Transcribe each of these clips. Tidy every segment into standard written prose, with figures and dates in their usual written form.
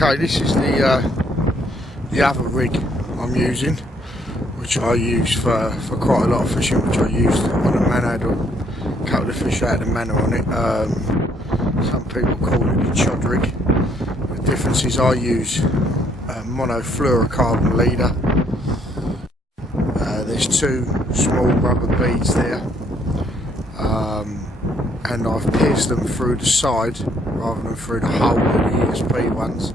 Okay, this is the other rig I'm using, which I use for quite a lot of fishing, which I used on a manor. I had a couple of fish out of the manor on it. Some people call it the chod rig. The difference is I use a monofluorocarbon leader. There's two small rubber beads there, and I've pierced them through the side rather than through the hole with the ESP ones,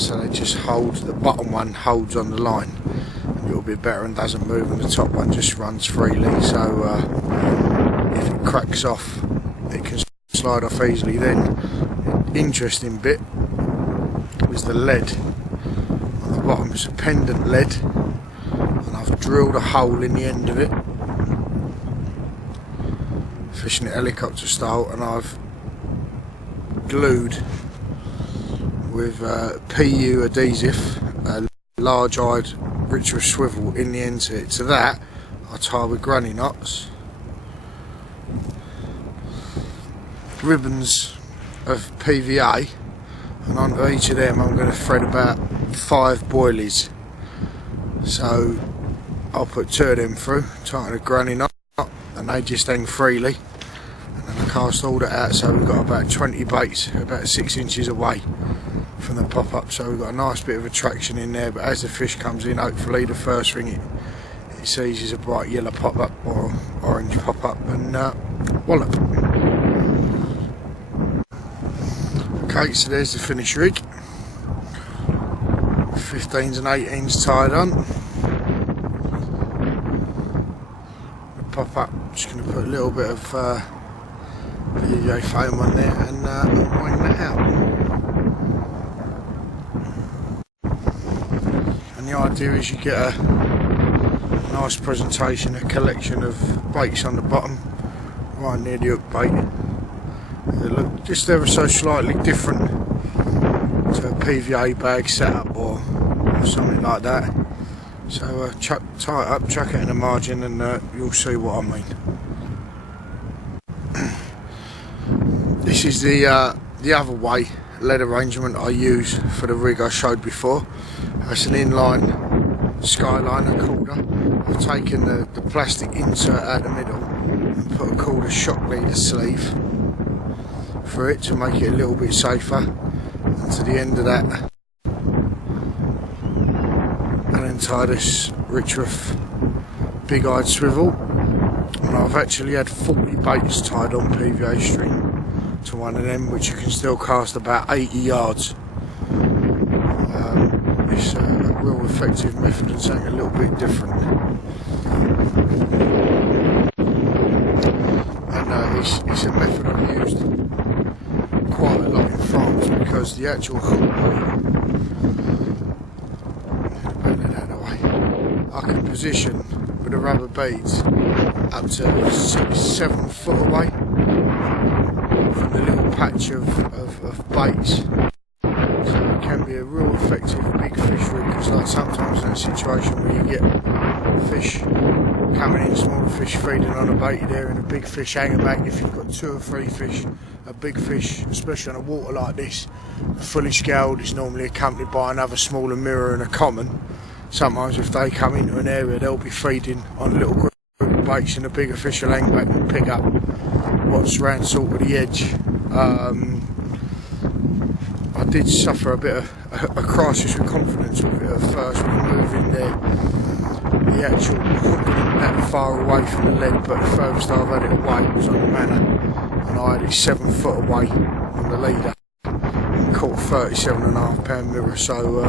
so they just hold, the bottom one holds on the line a little bit better and doesn't move, and the top one just runs freely, so if it cracks off it can slide off easily. Then the interesting bit is the lead on the bottom. It's a pendant lead, and I've drilled a hole in the end of it, fishing it helicopter style, and I've glued with PU adhesive, a large-eyed ritual swivel in the end to it. To that I tie with granny knots, ribbons of PVA, and onto each of them I'm going to thread about 5 boilies. So I'll put 2 of them through, tighten a granny knot, and they just hang freely, and then I cast all that out, so we've got about 20 baits about 6 inches away from the pop-up, so we've got a nice bit of attraction in there. But as the fish comes in, hopefully the first thing it sees is a bright yellow pop-up or orange pop-up, and wallop. Okay, so there's the finished rig. 15s and 18s tied on. The pop-up, just going to put a little bit of PVA foam on there and wind that out. And the idea is you get a nice presentation, a collection of baits on the bottom, right near the hook bait. They look just ever so slightly different to a PVA bag setup or something like that. So tie it up, chuck it in the margin, and you'll see what I mean. This is the other way lead arrangement I use for the rig I showed before. It's an inline skyliner cauldre. I've taken the plastic insert out the middle and put a cauldre shock leader sleeve for it to make it a little bit safer, and to the end of that, and then tie this Richruff big-eyed swivel, and I've actually had 40 baits tied on PVA string to one of them, which you can still cast about 80 yards. It's a real effective method and something a little bit different, and it's a method I've used quite a lot in France, because the actual hook I can position with the rubber beads up to 6-7 foot away from the little patch of baits. So it can be a real effective big fish rig, because like sometimes in a situation where you get fish coming in, smaller fish feeding on a bait there, and a big fish hanging back, if you've got 2 or 3 fish, a big fish, especially on a water like this, fully scaled, is normally accompanied by another smaller mirror and a common. Sometimes if they come into an area, they'll be feeding on little group of baits, and the bigger fish will hang back and pick up what's round sort of the edge. I did suffer a bit of a crisis with confidence with it at first, with moving the actual hook that far away from the lead, but the furthest I've had it away was on the manor, and I had it 7 foot away on the leader and caught a 37.5 pound mirror, so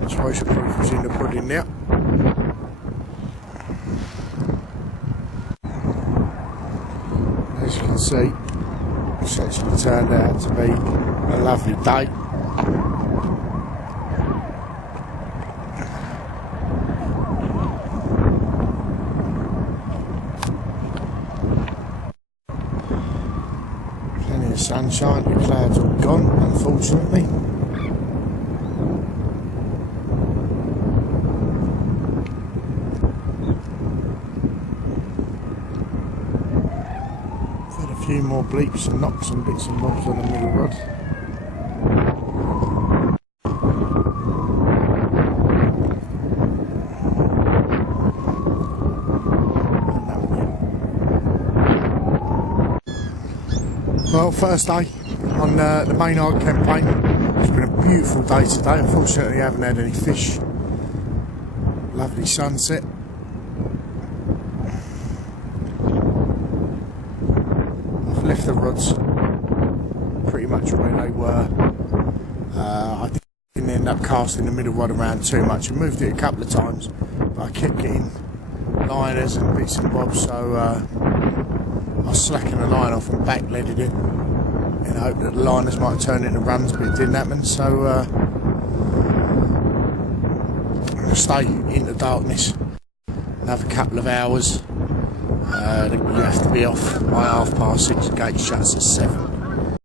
I suppose the proof was in the pudding there. As you can see, it's actually turned out to be a lovely day. Plenty of sunshine, the clouds are gone, unfortunately. Few more bleeps and knocks and bits and bobs on the middle rod. Well, first day on the Maynard campaign. It's been a beautiful day today. Unfortunately, I haven't had any fish. Lovely sunset. I've left the rods pretty much where they were. I didn't end up casting the middle rod around too much. I moved it a couple of times, but I kept getting liners and bits and bobs, so I slackened the line off and back-leaded it in the hope that the liners might turn into runs, but it didn't happen. So I'm going to stay in the darkness another couple of hours. You have to be off by 6:30. Gate shuts at 7.